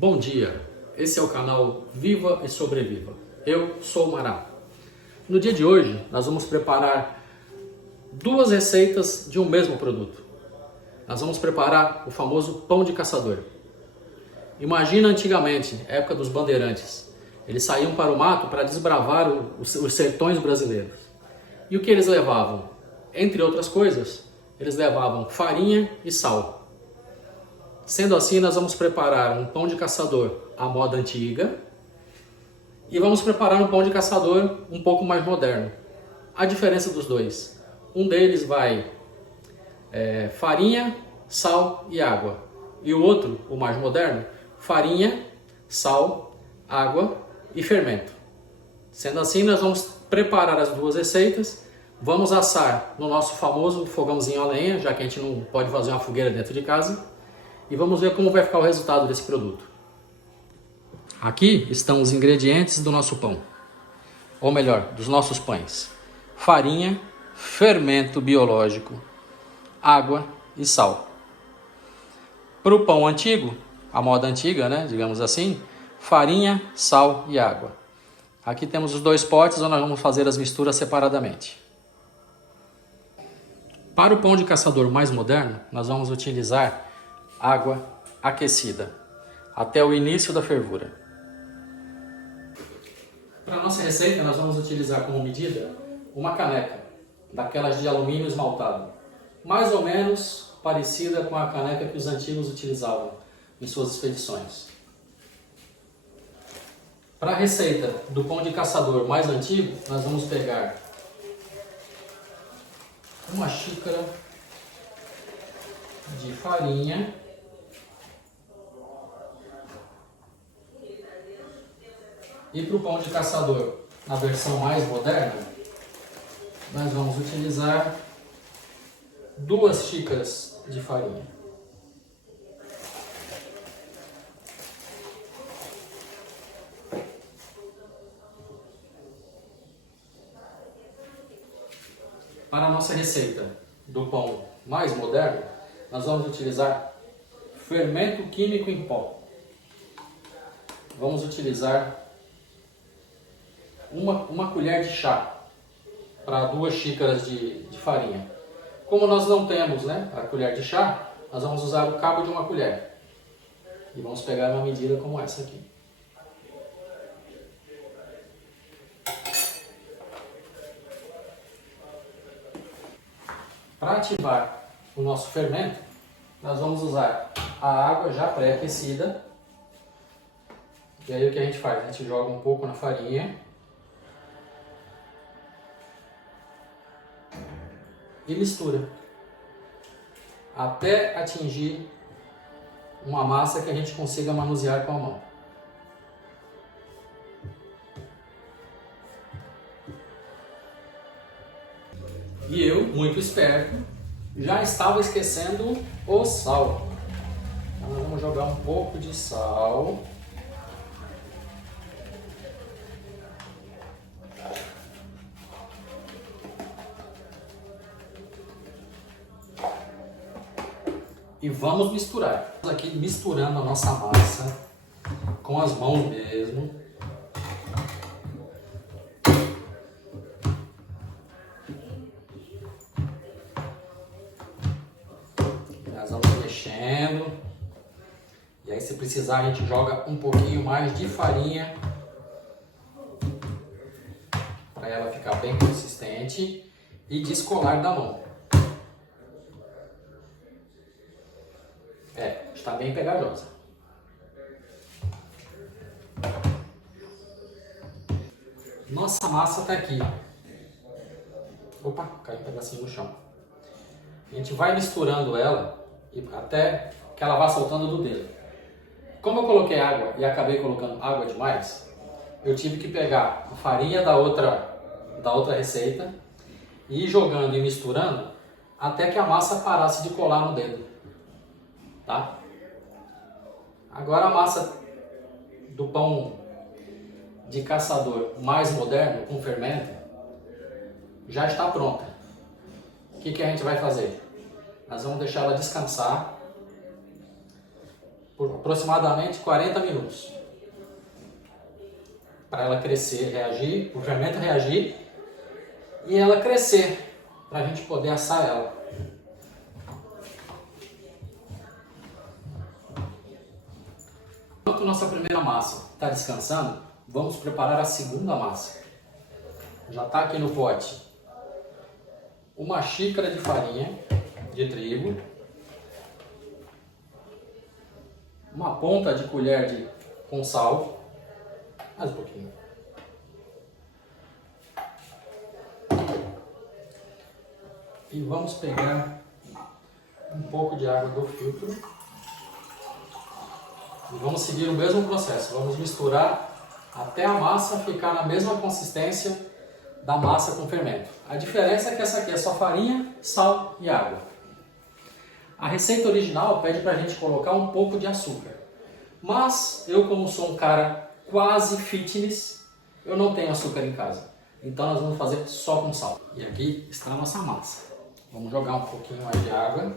Bom dia, esse é o canal Viva e Sobreviva. Eu sou o Mará. No dia de hoje, nós vamos preparar duas receitas de um mesmo produto. Nós vamos preparar o famoso pão de caçador. Imagina antigamente, época dos bandeirantes. Eles saíam para o mato para desbravar os sertões brasileiros. E o que eles levavam? Entre outras coisas, eles levavam farinha e sal. Sendo assim, nós vamos preparar um pão de caçador à moda antiga e vamos preparar um pão de caçador um pouco mais moderno. A diferença dos dois: um deles vai farinha, sal e água, e o outro, o mais moderno, farinha, sal, água e fermento. Sendo assim, nós vamos preparar as duas receitas, vamos assar no nosso famoso fogãozinho a lenha, já que a gente não pode fazer uma fogueira dentro de casa, e vamos ver como vai ficar o resultado desse produto. Aqui estão os ingredientes do nosso pão, ou melhor, dos nossos pães: farinha, fermento biológico, água e sal. Para o pão antigo, a moda antiga, né, digamos assim, farinha, sal e água. Aqui temos os dois potes onde nós vamos fazer as misturas separadamente. Para o pão de caçador mais moderno, nós vamos utilizar água aquecida até o início da fervura. Para a nossa receita, nós vamos utilizar como medida uma caneca, daquelas de alumínio esmaltado, mais ou menos parecida com a caneca que os antigos utilizavam em suas expedições. Para a receita do pão de caçador mais antigo, nós vamos pegar uma xícara de farinha, e para o pão de caçador, na versão mais moderna, nós vamos utilizar 2 xícaras de farinha. Para a nossa receita do pão mais moderno, nós vamos utilizar fermento químico em pó. Vamos utilizar uma colher de chá para 2 xícaras de farinha. Como nós não temos, né, a colher de chá, nós vamos usar o cabo de uma colher. E vamos pegar uma medida como essa aqui. Para ativar o nosso fermento, nós vamos usar a água já pré-aquecida. E aí o que a gente faz? A gente joga um pouco na farinha e mistura até atingir uma massa que a gente consiga manusear com a mão. E eu, muito esperto, já estava esquecendo o sal. Então nós vamos jogar um pouco de sal. E vamos misturar. Estamos aqui misturando a nossa massa com as mãos mesmo. Nós vamos mexendo. E aí, se precisar, a gente joga um pouquinho mais de farinha para ela ficar bem consistente e descolar da mão. Está bem pegajosa. Nossa massa está aqui. Opa, caiu um pedacinho no chão. A gente vai misturando ela até que ela vá soltando do dedo. Como eu coloquei água e acabei colocando água demais, eu tive que pegar a farinha da outra receita e ir jogando e misturando até que a massa parasse de colar no dedo. Tá? Agora a massa do pão de caçador mais moderno, com fermento, já está pronta. O que a gente vai fazer? Nós vamos deixar ela descansar por aproximadamente 40 minutos. Para ela crescer, reagir, o fermento reagir e ela crescer, para a gente poder assar ela. Enquanto nossa primeira massa está descansando, vamos preparar a segunda massa. Já está aqui no pote uma xícara de farinha de trigo, uma ponta de colher com sal, mais um pouquinho. E vamos pegar um pouco de água do filtro e vamos seguir o mesmo processo. Vamos misturar até a massa ficar na mesma consistência da massa com fermento. A diferença é que essa aqui é só farinha, sal e água. A receita original pede para a gente colocar um pouco de açúcar. Mas eu, como sou um cara quase fitness, eu não tenho açúcar em casa. Então nós vamos fazer só com sal. E aqui está a nossa massa. Vamos jogar um pouquinho mais de água,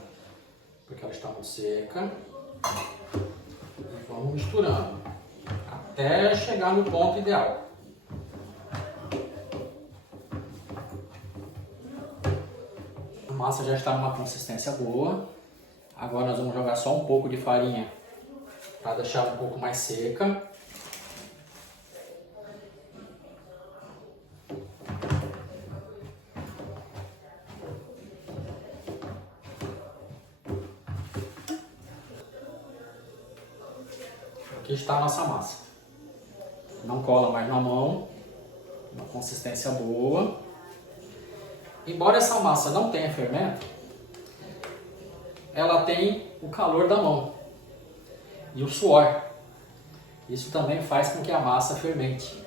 porque ela está muito seca. E vamos misturando até chegar no ponto ideal. A massa já está numa consistência boa. Agora nós vamos jogar só um pouco de farinha para deixar um pouco mais seca. Aqui está a nossa massa. Não cola mais na mão, uma consistência boa. Embora essa massa não tenha fermento, ela tem o calor da mão e o suor. Isso também faz com que a massa fermente.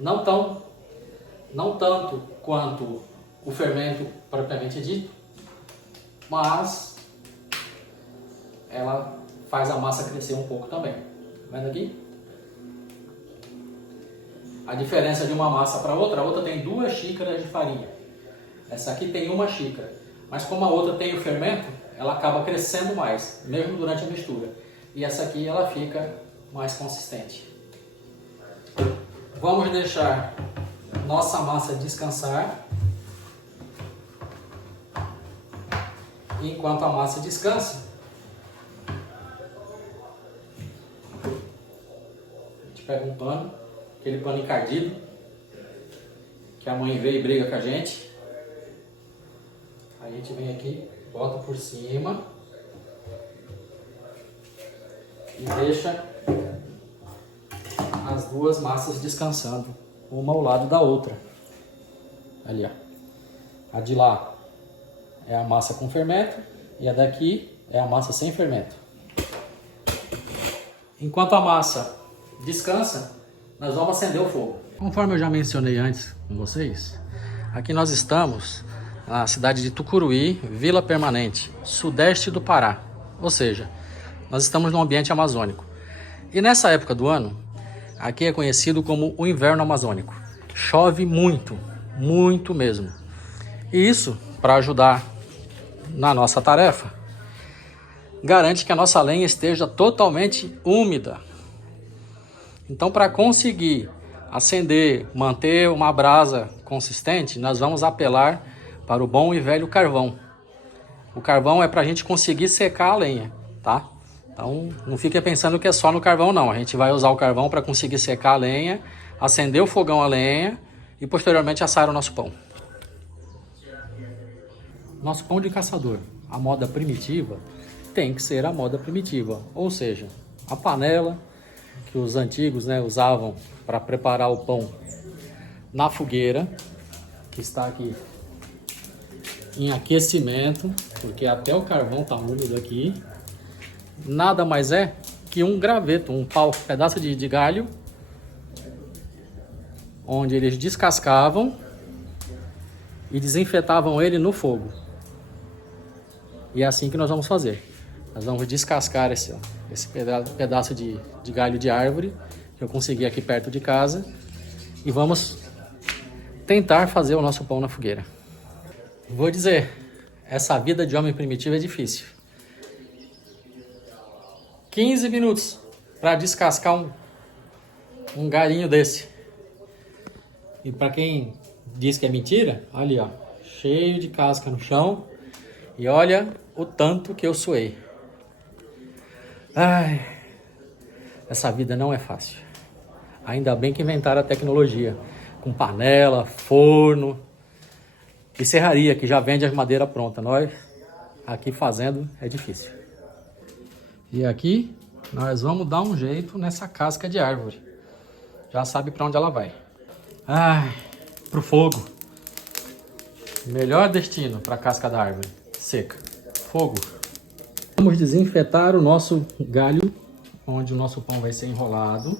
Não tanto quanto o fermento propriamente dito, mas ela faz a massa crescer um pouco também. Tá vendo aqui? A diferença de uma massa para outra, a outra tem 2 xícaras de farinha. Essa aqui tem 1 xícara. Mas como a outra tem o fermento, ela acaba crescendo mais, mesmo durante a mistura. E essa aqui ela fica mais consistente. Vamos deixar nossa massa descansar. E enquanto a massa descansa, a gente pega um pano, aquele pano encardido, que a mãe veio e briga com a gente. Aí a gente vem aqui, bota por cima e deixa as 2 massas descansando, uma ao lado da outra. Ali, ó. A de lá é a massa com fermento e a daqui é a massa sem fermento. Enquanto a massa descansa, nós vamos acender o fogo. Conforme eu já mencionei antes com vocês, aqui nós estamos na cidade de Tucuruí, Vila Permanente, sudeste do Pará. Ou seja, nós estamos num ambiente amazônico. E nessa época do ano, aqui é conhecido como o inverno amazônico. Chove muito, muito mesmo. E isso, para ajudar na nossa tarefa, garante que a nossa lenha esteja totalmente úmida. Então, para conseguir acender, manter uma brasa consistente, nós vamos apelar para o bom e velho carvão. O carvão é para a gente conseguir secar a lenha, tá? Então não fique pensando que é só no carvão não. A gente vai usar o carvão para conseguir secar a lenha, acender o fogão a lenha e posteriormente assar o nosso pão. Nosso pão de caçador, a moda primitiva, tem que ser a moda primitiva. Ou seja, a panela que os antigos, usavam para preparar o pão na fogueira, que está aqui em aquecimento, porque até o carvão está úmido aqui. Nada mais é que um graveto, um pedaço de galho, onde eles descascavam e desinfetavam ele no fogo. E é assim que nós vamos fazer. Nós vamos descascar esse pedaço de galho de árvore que eu consegui aqui perto de casa e vamos tentar fazer o nosso pão na fogueira. Vou dizer, essa vida de homem primitivo é difícil. 15 minutos para descascar um galinho desse. E para quem diz que é mentira, ali ó, cheio de casca no chão. E olha o tanto que eu suei. Ai, essa vida não é fácil. Ainda bem que inventaram a tecnologia, com panela, forno e serraria, que já vende as madeiras prontas. Nós aqui fazendo é difícil. E aqui nós vamos dar um jeito nessa casca de árvore. Já sabe para onde ela vai. Ai, pro fogo. Melhor destino para a casca da árvore seca. Fogo. Vamos desinfetar o nosso galho, onde o nosso pão vai ser enrolado.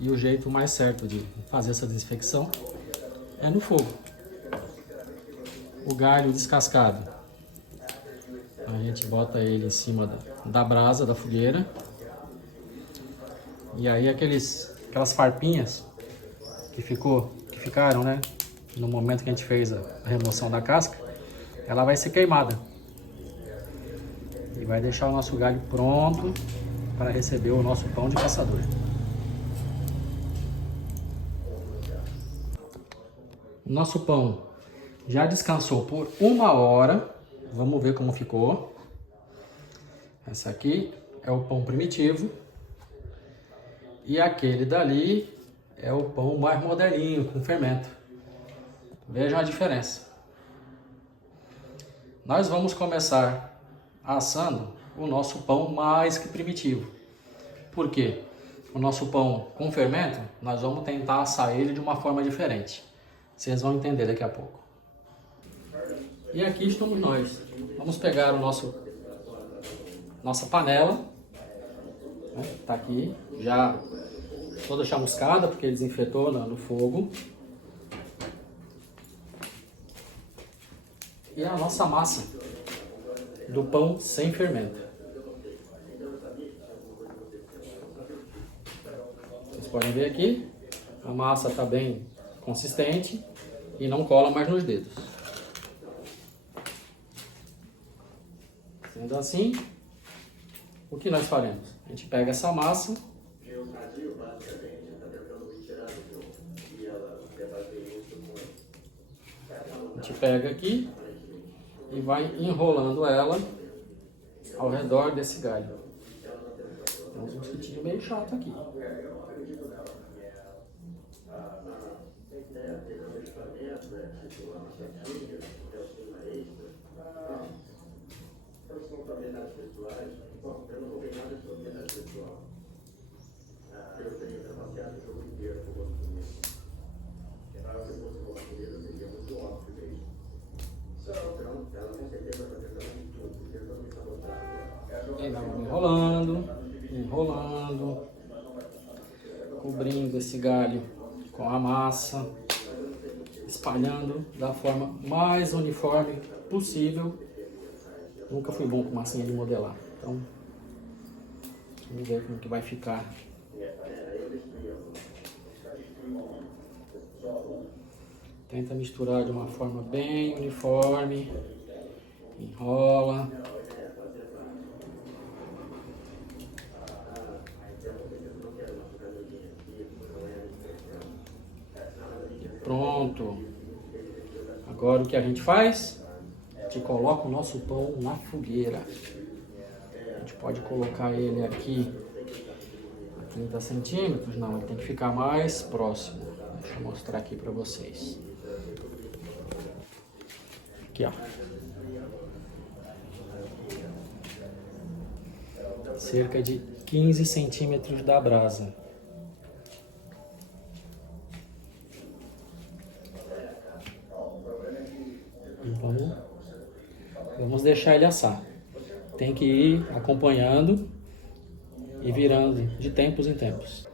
E o jeito mais certo de fazer essa desinfecção é no fogo. O galho descascado, a gente bota ele em cima da brasa, da fogueira. E aí aquelas farpinhas que ficaram, né, no momento que a gente fez a remoção da casca, ela vai ser queimada. E vai deixar o nosso galho pronto para receber o nosso pão de caçador. O nosso pão já descansou por 1 hora. Vamos ver como ficou. Essa aqui é o pão primitivo. E aquele dali é o pão mais moderninho, com fermento. Vejam a diferença. Nós vamos começar assando o nosso pão mais que primitivo. Por quê? O nosso pão com fermento, nós vamos tentar assar ele de uma forma diferente. Vocês vão entender daqui a pouco. E aqui estamos nós. Vamos pegar nossa panela. Tá aqui, já toda chamuscada, porque desinfetou no fogo. E a nossa massa do pão sem fermento. Vocês podem ver aqui, a massa está bem consistente e não cola mais nos dedos. Sendo assim, o que nós faremos? A gente pega essa massa, a gente pega aqui e vai enrolando ela ao redor desse galho. Temos um mosquitinho meio chato aqui. E vamos enrolando, cobrindo esse galho com a massa, espalhando da forma mais uniforme possível. Nunca fui bom com massinha de modelar, então vamos ver como que vai ficar. Tenta misturar de uma forma bem uniforme, enrola. E pronto. Agora o que a gente faz? A gente coloca o nosso pão na fogueira. A gente pode colocar ele aqui a 30 centímetros, não, ele tem que ficar mais próximo. Deixa eu mostrar aqui para vocês. Aqui, ó. Cerca de 15 centímetros da brasa. Vamos deixar ele assar. Tem que ir acompanhando e virando de tempos em tempos.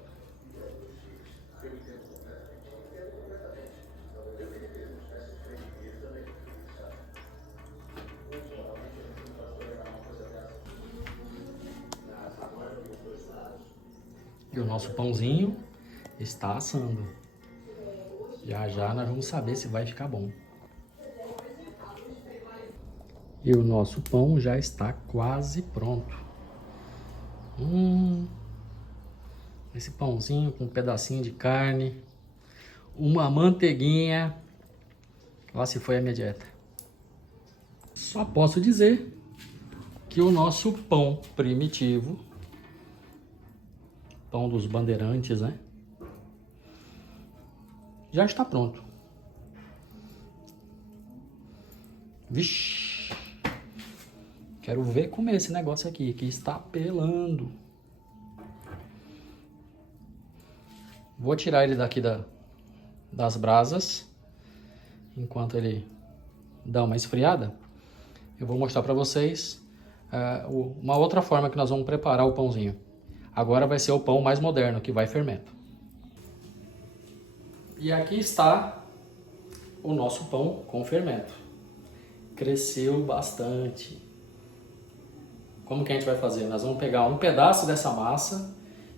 E o nosso pãozinho está assando. Já já nós vamos saber se vai ficar bom. E o nosso pão já está quase pronto. Esse pãozinho com um pedacinho de carne, uma manteiguinha. Lá se foi a minha dieta. Só posso dizer que o nosso pão primitivo, pão dos bandeirantes, né? Já está pronto. Vixe! Quero ver comer esse negócio aqui, que está pelando. Vou tirar ele daqui das brasas. Enquanto ele dá uma esfriada, eu vou mostrar para vocês uma outra forma que nós vamos preparar o pãozinho. Agora vai ser o pão mais moderno, que vai fermento. E aqui está o nosso pão com fermento. Cresceu bastante. Como que a gente vai fazer? Nós vamos pegar um pedaço dessa massa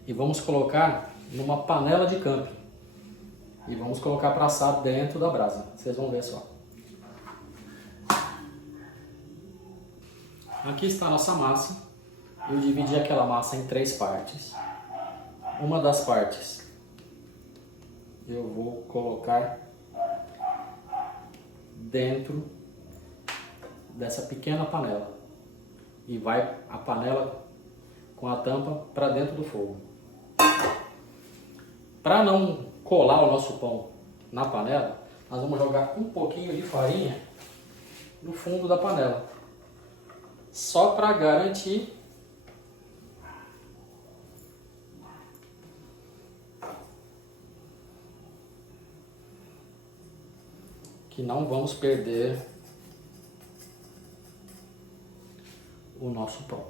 e vamos colocar numa panela de camping. E vamos colocar para assar dentro da brasa. Vocês vão ver só. Aqui está a nossa massa. Eu dividi aquela massa em 3 partes. Uma das partes eu vou colocar dentro dessa pequena panela. E vai a panela com a tampa para dentro do fogo. Para não colar o nosso pão na panela, nós vamos jogar um pouquinho de farinha no fundo da panela. Só para garantir que não vamos perder o nosso pão.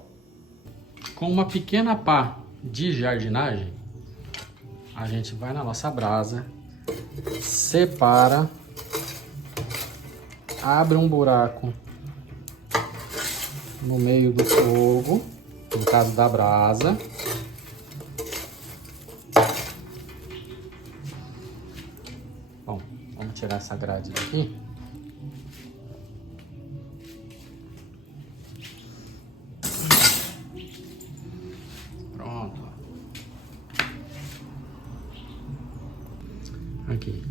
Com uma pequena pá de jardinagem, a gente vai na nossa brasa, separa, abre um buraco no meio do fogo, no caso da brasa. Bom, vamos tirar essa grade daqui. Pronto. Aqui.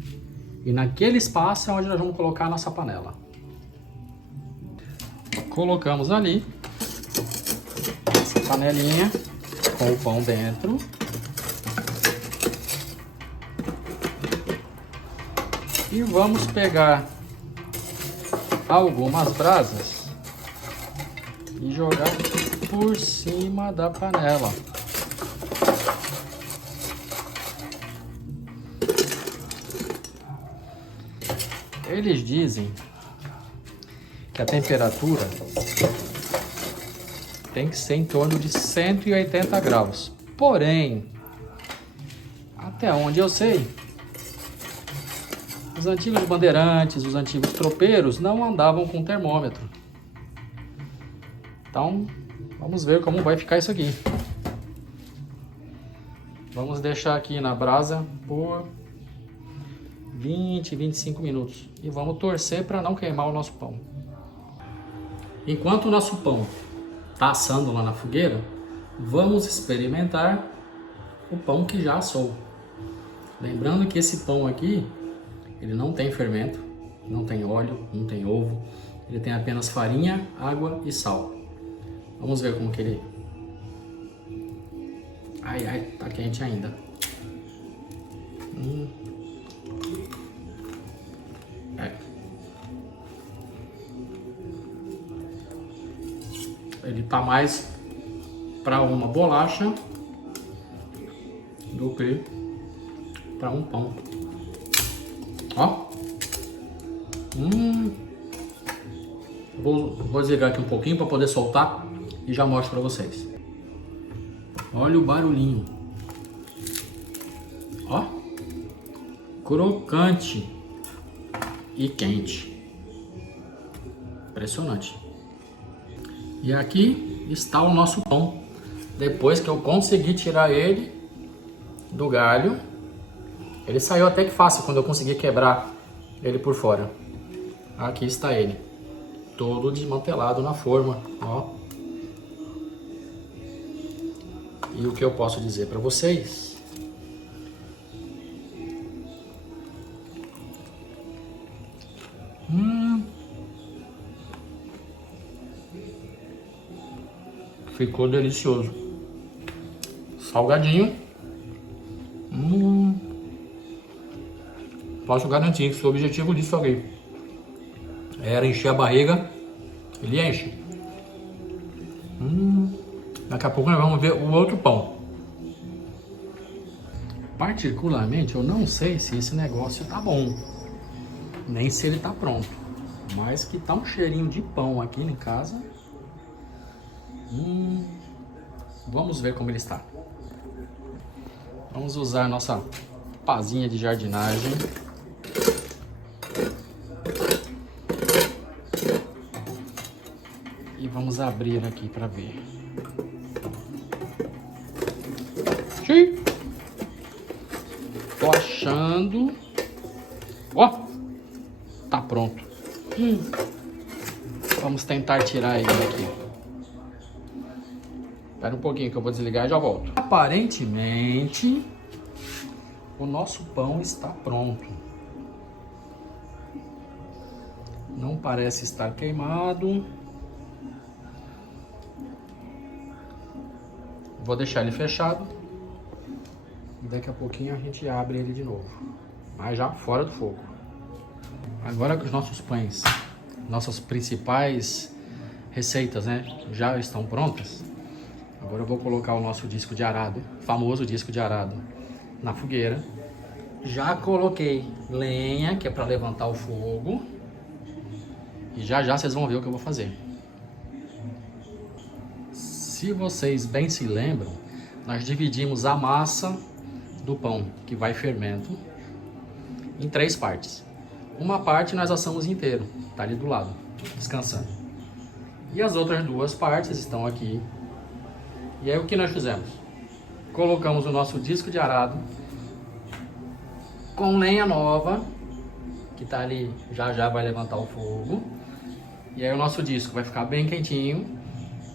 E naquele espaço é onde nós vamos colocar a nossa panela. Colocamos ali essa panelinha com o pão dentro. E vamos pegar algumas brasas e jogar por cima da panela. Eles dizem que a temperatura tem que ser em torno de 180 graus. Porém, até onde eu sei, os antigos bandeirantes, os antigos tropeiros não andavam com termômetro. Então, vamos ver como vai ficar isso aqui. Vamos deixar aqui na brasa por 20, 25 minutos. E vamos torcer para não queimar o nosso pão. Enquanto o nosso pão está assando lá na fogueira, vamos experimentar o pão que já assou. Lembrando que esse pão aqui, ele não tem fermento, não tem óleo, não tem ovo. Ele tem apenas farinha, água e sal. Vamos ver como que ele... Ai, ai, tá quente ainda. É. Ele tá mais para uma bolacha do que para um pão. Ó. Vou desligar aqui um pouquinho para poder soltar e já mostro para vocês. Olha o barulhinho. Ó. Crocante e quente. Impressionante. E aqui está o nosso pão. Depois que eu consegui tirar ele do galho, ele saiu até que fácil quando eu consegui quebrar ele por fora. Aqui está ele, todo desmantelado na forma, ó. E o que eu posso dizer para vocês? Ficou delicioso. Salgadinho. Posso garantir que o objetivo disso aqui era encher a barriga. Ele enche. Daqui a pouco nós vamos ver o outro pão. Particularmente, eu não sei se esse negócio tá bom, nem se ele tá pronto, mas que tá um cheirinho de pão aqui em casa. Vamos ver como ele está. Vamos usar nossa pazinha de jardinagem. E vamos abrir aqui para ver. Sim. Tô achando. Ó, tá pronto. Vamos tentar tirar ele daqui. Espera um pouquinho que eu vou desligar e já volto. Aparentemente, o nosso pão está pronto. Não parece estar queimado. Vou deixar ele fechado. E daqui a pouquinho a gente abre ele de novo. Mas já fora do fogo. Agora que os nossos pães, nossas principais receitas, né, já estão prontas. Agora eu vou colocar o nosso disco de arado, famoso disco de arado, na fogueira. Já coloquei lenha, que é para levantar o fogo. E já já vocês vão ver o que eu vou fazer. Se vocês bem se lembram, nós dividimos a massa do pão, que vai fermento, em 3 partes. Uma parte nós assamos inteiro, tá ali do lado, descansando. E as outras 2 partes estão aqui. E aí o que nós fizemos? Colocamos o nosso disco de arado com lenha nova, que tá ali, já já vai levantar o fogo. E aí o nosso disco vai ficar bem quentinho.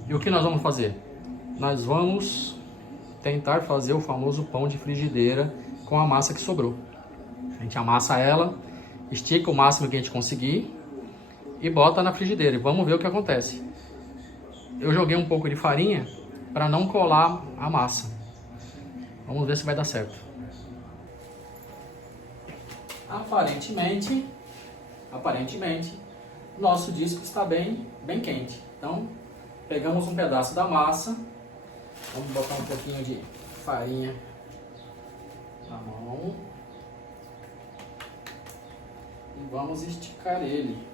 E o que nós vamos fazer? Nós vamos tentar fazer o famoso pão de frigideira com a massa que sobrou. A gente amassa ela, estica o máximo que a gente conseguir e bota na frigideira. E vamos ver o que acontece. Eu joguei um pouco de farinha para não colar a massa. Vamos ver se vai dar certo. Aparentemente, nosso disco está bem quente. Então, pegamos um pedaço da massa, vamos botar um pouquinho de farinha na mão e vamos esticar ele.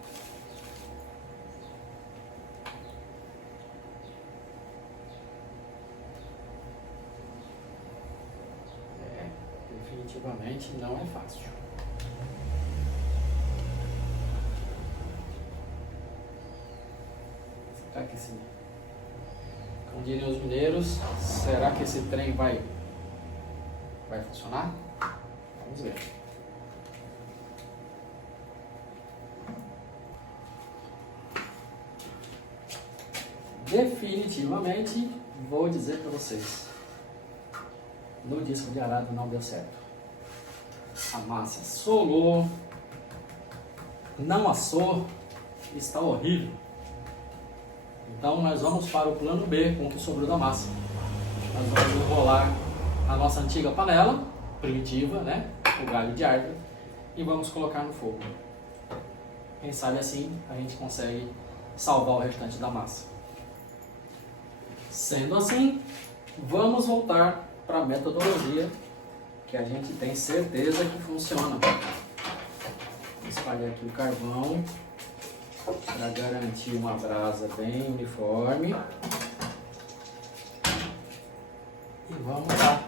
Definitivamente não é fácil. Será que esse, como diriam os mineiros, será que esse trem vai funcionar? Vamos ver. Definitivamente vou dizer para vocês, no disco de arado não deu certo. A massa solou, não assou, está horrível. Então nós vamos para o plano B com o que sobrou da massa. Nós vamos enrolar a nossa antiga panela primitiva, né, o galho de árvore, e vamos colocar no fogo. Quem sabe assim a gente consegue salvar o restante da massa. Sendo assim, vamos voltar para a metodologia que a gente tem certeza que funciona. Vou espalhar aqui o carvão para garantir uma brasa bem uniforme. E vamos lá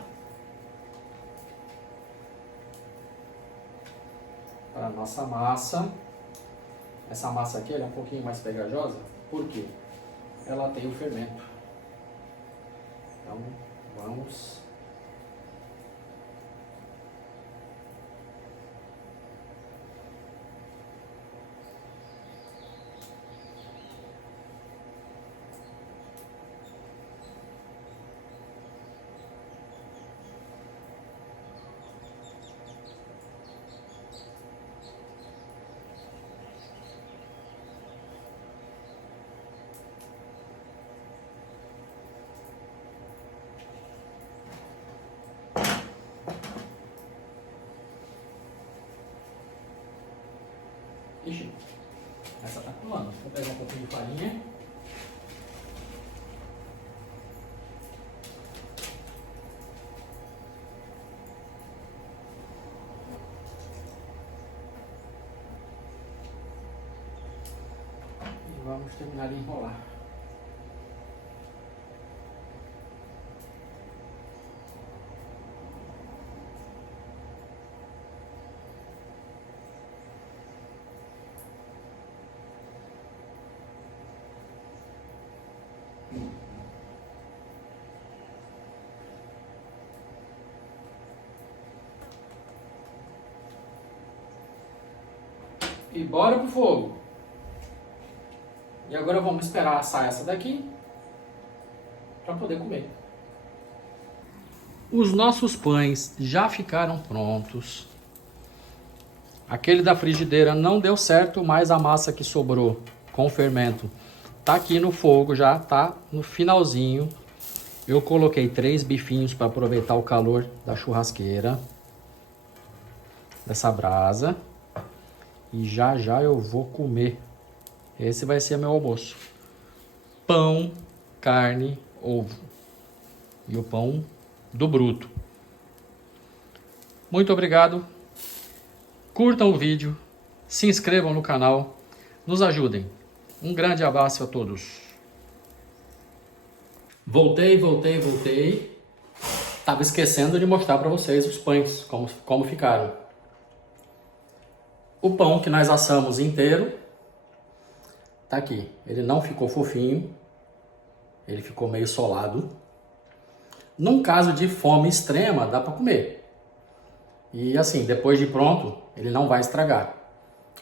para a nossa massa. Essa massa aqui ela é um pouquinho mais pegajosa, por quê? Ela tem o fermento. Então vamos Ixi, essa tá pulando. Vou pegar um pouquinho de farinha. E vamos terminar de enrolar. E bora pro fogo. E agora vamos esperar assar essa daqui para poder comer. Os nossos pães já ficaram prontos. Aquele da frigideira não deu certo, mas a massa que sobrou com o fermento tá aqui no fogo, já tá no finalzinho. Eu coloquei 3 bifinhos para aproveitar o calor da churrasqueira, dessa brasa. E já já eu vou comer. Esse vai ser meu almoço. Pão, carne, ovo. E o pão do bruto. Muito obrigado. Curtam o vídeo. Se inscrevam no canal. Nos ajudem. Um grande abraço a todos. Voltei. Tava esquecendo de mostrar para vocês os pães, como ficaram. O pão que nós assamos inteiro, tá aqui. Ele não ficou fofinho, ele ficou meio solado. Num caso de fome extrema, dá para comer. E assim, depois de pronto, ele não vai estragar.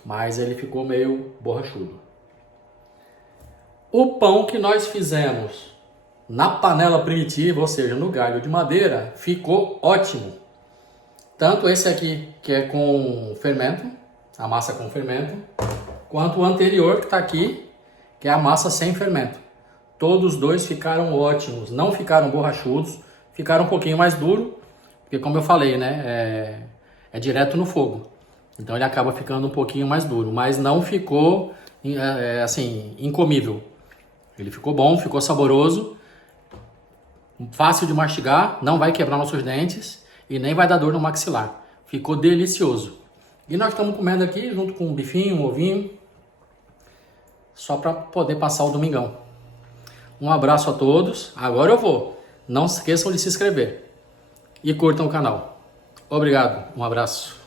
Mas ele ficou meio borrachudo. O pão que nós fizemos na panela primitiva, ou seja, no galho de madeira, ficou ótimo. Tanto esse aqui, que é com fermento, a massa com fermento, quanto o anterior que está aqui, que é a massa sem fermento. Todos os dois ficaram ótimos, não ficaram borrachudos, ficaram um pouquinho mais duro, porque como eu falei, né, é direto no fogo. Então ele acaba ficando um pouquinho mais duro, mas não ficou assim, incomível. Ele ficou bom, ficou saboroso, fácil de mastigar, não vai quebrar nossos dentes e nem vai dar dor no maxilar. Ficou delicioso. E nós estamos comendo aqui junto com um bifinho, um ovinho, só para poder passar o domingão. Um abraço a todos. Agora eu vou. Não se esqueçam de se inscrever e curtam o canal. Obrigado. Um abraço.